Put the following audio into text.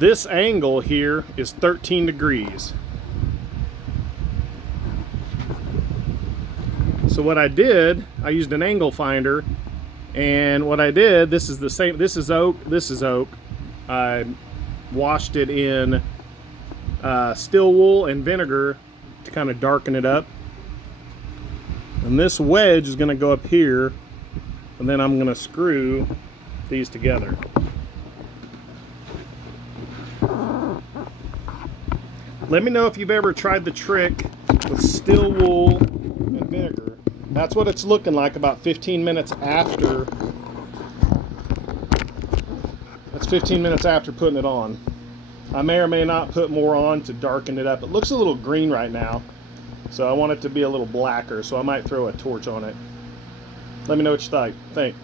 This angle here is 13 degrees. So what I did, I used an angle finder, and what I did, this is the same, this is oak, I washed it in steel wool and vinegar to kind of darken it up. And this wedge is going to go up here, and then I'm going to screw these together. Let me know if you've ever tried the trick with steel wool and vinegar. That's what it's looking like about 15 minutes after. That's 15 minutes after putting it on. I may or may not put more on to darken it up. It looks a little green right now, so I want it to be a little blacker, so I might throw a torch on it. Let me know what you think.